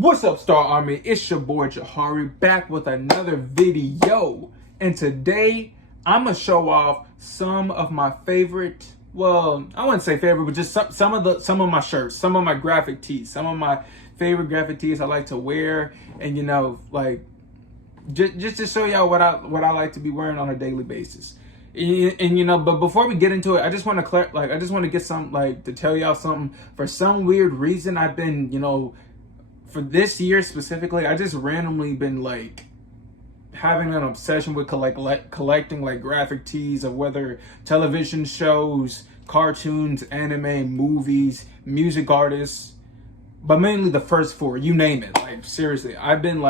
What's up, Star Army? It's your boy Jahari back with another video. And today I'm gonna show off some of my favorite, well, I wouldn't say favorite, but just some of my shirts, some of my graphic tees, some of my favorite graphic tees I like to wear, and like just to show y'all what I like to be wearing on a daily basis. And but before we get into it, I just want to get some, to tell y'all something. For some weird reason, I've been, for this year specifically, I just randomly been having an obsession with collecting graphic tees of whether television shows, cartoons, anime, movies, music artists, but mainly the first four, you name it. Like, seriously, I've been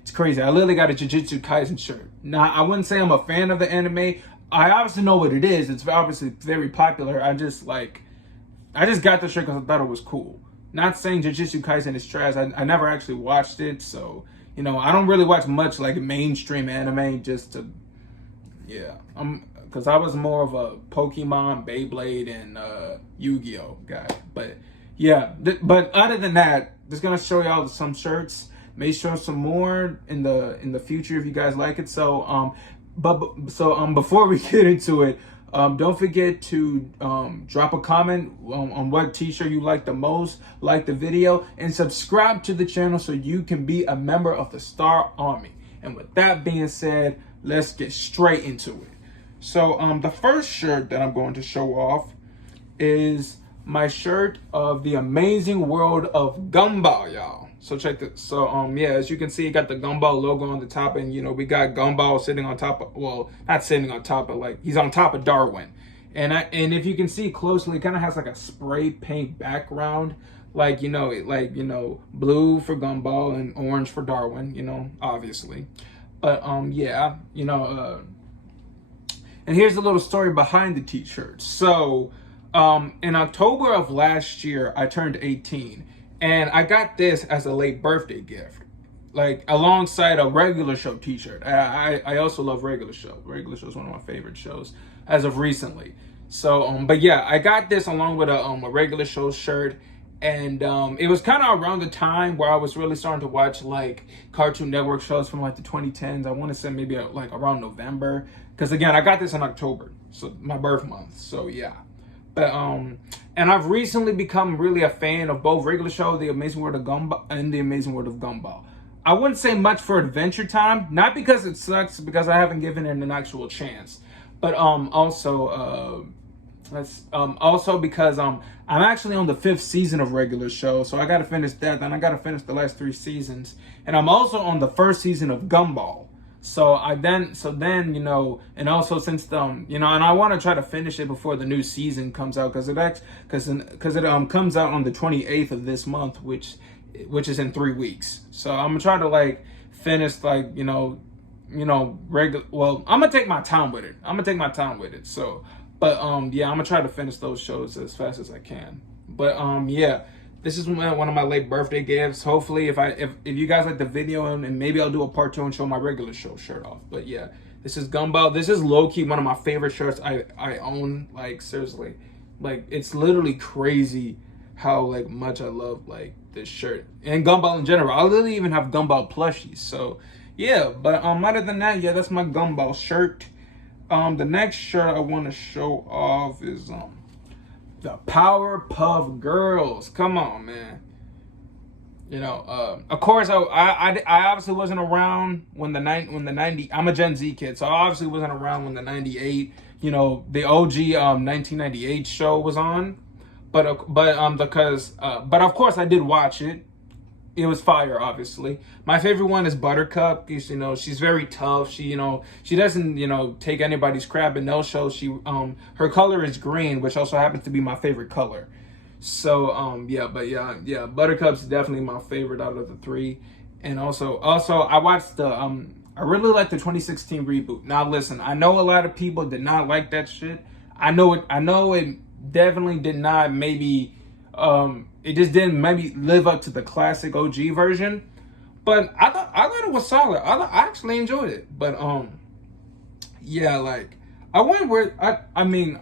it's crazy. I literally got a Jujutsu Kaisen shirt. Now, I wouldn't say I'm a fan of the anime. I obviously know what it is. It's obviously very popular. I just got the shirt because I thought it was cool. Not saying Jujutsu Kaisen is trash. I never actually watched it, so I don't really watch much mainstream anime. Because I was more of a Pokemon, Beyblade, and Yu-Gi-Oh guy. But yeah, but other than that, just gonna show y'all some shirts. May show some more in the future if you guys like it. So before we get into it, don't forget to drop a comment on what t-shirt you like the most, like the video, and subscribe to the channel so you can be a member of the Star Army. And with that being said, let's get straight into it. So the first shirt that I'm going to show off is my shirt of the Amazing World of Gumball, y'all. So check this. So yeah, as you can see, it got the Gumball logo on the top, and we got Gumball sitting on top of, well, not sitting on top, but he's on top of Darwin. And if you can see closely, it kind of has a spray paint background, blue for Gumball and orange for Darwin, obviously. But yeah, and here's a little story behind the t-shirt. So in October of last year, I turned 18. And I got this as a late birthday gift, alongside a Regular Show t-shirt. I also love Regular Show. Regular Show is one of my favorite shows as of recently. So, but yeah, I got this along with a Regular Show shirt. And it was kind of around the time where I was really starting to watch Cartoon Network shows from the 2010s. I want to say maybe around November. Because again, I got this in October, so my birth month. So yeah. But and I've recently become really a fan of both Regular Show, The Amazing World of Gumball, and The Amazing World of Gumball. I wouldn't say much for Adventure Time, not because it sucks, because I haven't given it an actual chance, but also because I'm actually on the 5th season of Regular Show, so I got to finish that. Then I got to finish the last 3 seasons, and I'm also on the 1st season of Gumball. And also since and I want to try to finish it before the new season comes out, because it comes out on the 28th of this month, which is in 3 weeks. So I'm gonna try to finish regular. Well, I'm gonna take my time with it. So, but yeah, I'm gonna try to finish those shows as fast as I can. But yeah. This is one of my late birthday gifts. Hopefully, if you guys like the video, and maybe I'll do a part 2 and show my Regular Show shirt off. But yeah, this is Gumball. This is low-key one of my favorite shirts I own. Seriously. It's literally crazy how much I love this shirt. And Gumball in general. I literally even have Gumball plushies. So yeah, but other than that, yeah, that's my Gumball shirt. The next shirt I want to show off is the Powerpuff Girls. Come on, man. Of course, I obviously wasn't around when the 90. I'm a Gen Z kid, so I obviously wasn't around when the 98. The OG 1998 show was on. But of course I did watch it. It was fire, obviously. My favorite one is Buttercup, because she's very tough. She doesn't take anybody's crap in no show. Her color is green, which also happens to be my favorite color. So yeah, Buttercup's definitely my favorite out of the 3. And also I watched I really like the 2016 reboot. Now listen, I know a lot of people did not like that shit. I know it definitely did not, maybe it just didn't maybe live up to the classic OG version, but I thought it was solid. I actually enjoyed it. But yeah, I wouldn't wear. I ain't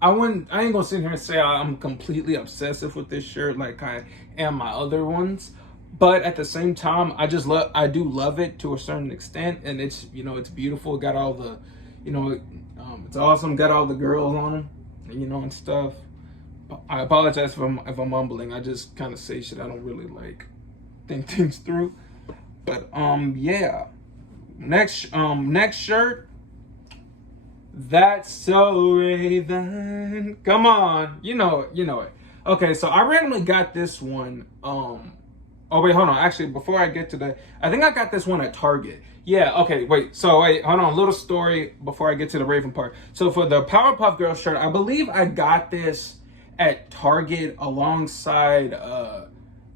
gonna sit here and say I'm completely obsessive with this shirt like I am my other ones. But at the same time, I do love it to a certain extent, and it's, it's beautiful. Got all the, it's awesome. Got all the girls on them, and stuff. I apologize if I'm mumbling. I just kind of say shit I don't really like think things through. But yeah. Next shirt. That's so Raven. Come on, you know it. Okay, so I randomly got this one. Oh wait, hold on. Actually, before I get to that, I think I got this one at Target. Yeah, okay, wait. So wait, hold on. A little story before I get to the Raven part. So for the Powerpuff Girls shirt, I believe I got this at Target alongside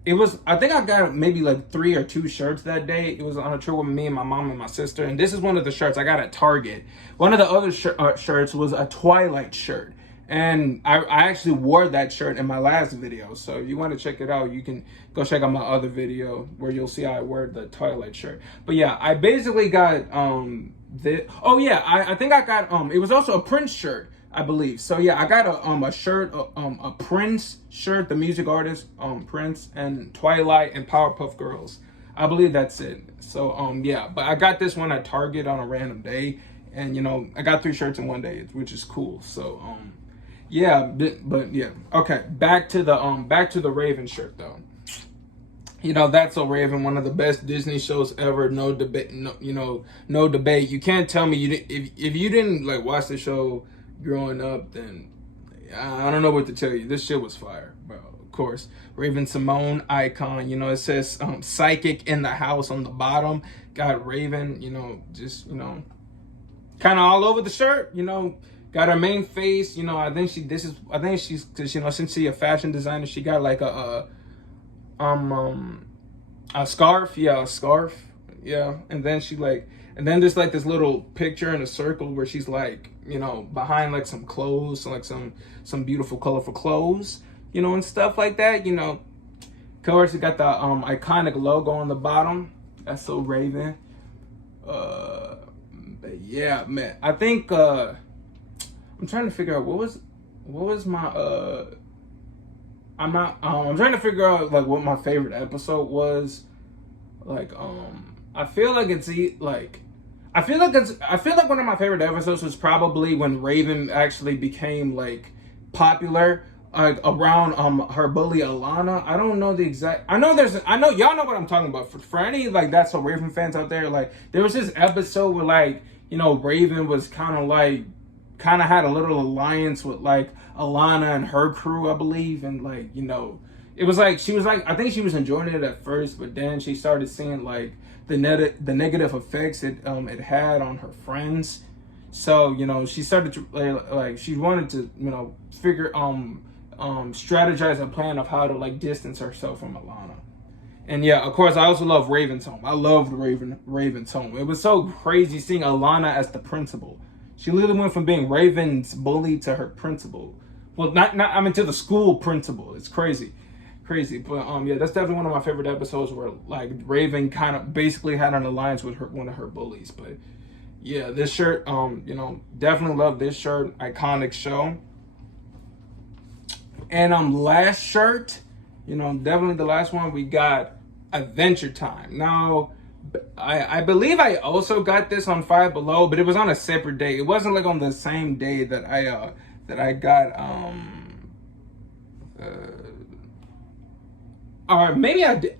I think I got maybe like 3 or 2 shirts that day. It was on a trip with me and my mom and my sister. And this is one of the shirts I got at Target. One of the other shirts was a Twilight shirt. And I actually wore that shirt in my last video. So if you want to check it out, you can go check out my other video where you'll see I wear the Twilight shirt. But yeah, I basically got I think I got it was also a Prince shirt, I believe. So yeah, I got a shirt, a Prince shirt, the music artist, Prince, and Twilight and Powerpuff Girls. I believe that's it. So yeah, but I got this one at Target on a random day, and I got 3 shirts in one day, which is cool. So yeah, but yeah, okay. Back to the Raven shirt though. That's So Raven, one of the best Disney shows ever. No debate. No debate. You can't tell me if you didn't like watch the show growing up, then I don't know what to tell you. This shit was fire, bro. Of course, Raven-Symoné icon. It says psychic in the house on the bottom. Got Raven. Just kind of all over the shirt. Got her main face. I think she's because since she's a fashion designer, she got like a scarf. Yeah, a scarf. Yeah, and then there's like this little picture in a circle where she's like, behind like some clothes, like some beautiful colorful clothes, and stuff like that. Of course, it got the iconic logo on the bottom. That's So Raven. But yeah, man, I think I'm trying to figure out what was my I'm trying to figure out like what my favorite episode was. Like I feel like one of my favorite episodes was probably when Raven actually became like popular, like around her bully Alana. I don't know the exact. I know y'all know what I'm talking about. For any like That's So Raven fans out there, like there was this episode where like Raven was kind of had a little alliance with like Alana and her crew, I believe, and like it was like she was like, I think she was enjoying it at first, but then she started seeing like the negative effects it had on her friends. So she started to like she wanted to figure strategize a plan of how to like distance herself from Alana. And yeah, of course, I also love Raven's home. I loved Raven's home. It was so crazy seeing Alana as the principal. She literally went from being Raven's bully to her principal. Well, to the school principal. It's crazy. But yeah, that's definitely one of my favorite episodes where like Raven kind of basically had an alliance with one of her bullies. But yeah, this shirt, definitely love this shirt. Iconic show. And last shirt, definitely the last one, we got Adventure Time. Now, I believe I also got this on Five Below, but it was on a separate day. It wasn't like on the same day that I got or maybe I did.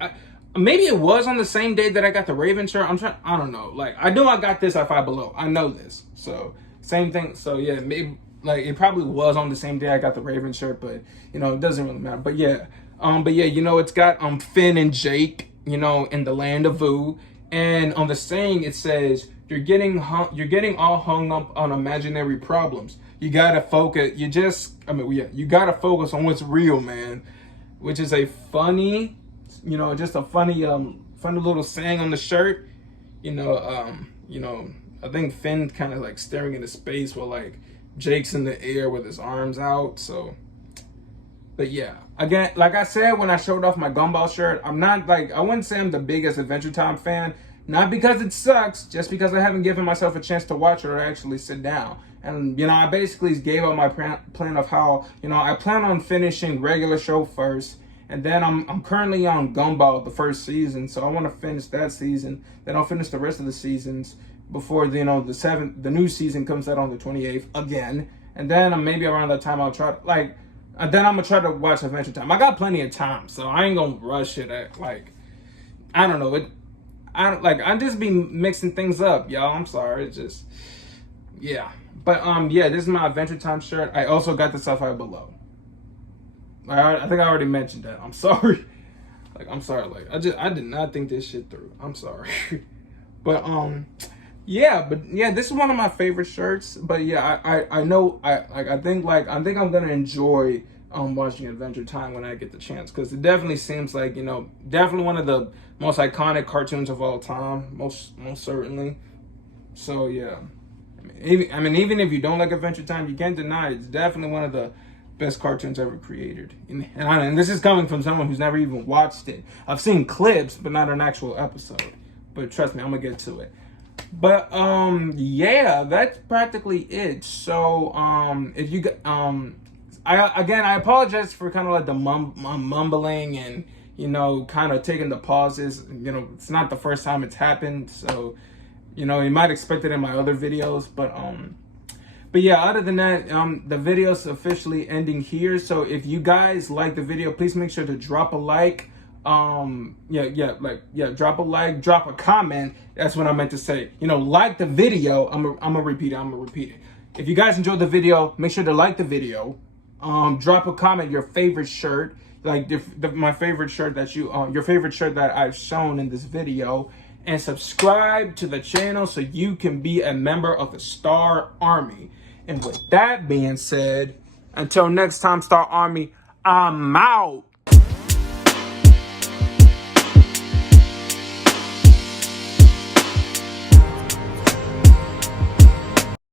Maybe it was on the same day that I got the Raven shirt. I don't know. Like I know I got this at Five Below. I know this. So same thing. So yeah, maybe like it probably was on the same day I got the Raven shirt, but it doesn't really matter. But yeah, it's got Finn and Jake, in the land of Vu. And on the saying, it says, you're getting all hung up on imaginary problems. You gotta focus. You gotta focus on what's real, man. Which is a funny, just a funny little saying on the shirt. I think Finn kind of like staring into space while like Jake's in the air with his arms out. So, but yeah, again, like I said when I showed off my Gumball shirt, I wouldn't say I'm the biggest Adventure Time fan. Not because it sucks, just because I haven't given myself a chance to watch it or actually sit down. And, I basically gave up my plan of how, I plan on finishing regular show first And then I'm currently on Gumball, the first season, so I want to finish that season. Then I'll finish the rest of the seasons before the new season comes out on the 28th again. And then maybe around that time I'll try and then I'm gonna try to watch Adventure Time. I got plenty of time, so I ain't gonna rush it. I don't know. I just be mixing things up, y'all. I'm sorry. It's just, yeah. But yeah, this is my Adventure Time shirt. I also got the Sapphire Below. I think I already mentioned that. I'm sorry. I'm sorry. I did not think this shit through. I'm sorry. But yeah, this is one of my favorite shirts. But yeah, I know I think I'm gonna enjoy watching Adventure Time when I get the chance, because it definitely seems like, definitely one of the most iconic cartoons of all time, most certainly. So yeah, even if you don't like Adventure Time, you can't deny it's definitely one of the best cartoons ever created. And this is coming from someone who's never even watched it. I've seen clips, but not an actual episode. But trust me, I'm gonna get to it. But yeah, that's practically it. So if you I apologize for kind of like the mumbling and kind of taking the pauses. It's not the first time it's happened, so you might expect it in my other videos. But yeah, other than that, the video's officially ending here. So if you guys like the video, please make sure to drop a like. Drop a like, drop a comment. That's what I meant to say. Like the video. I'm gonna repeat it. If you guys enjoyed the video, make sure to like the video. Drop a comment, your favorite shirt, my favorite shirt that your favorite shirt that I've shown in this video, and subscribe to the channel so you can be a member of the Star Army. And with that being said, until next time, Star Army, I'm out.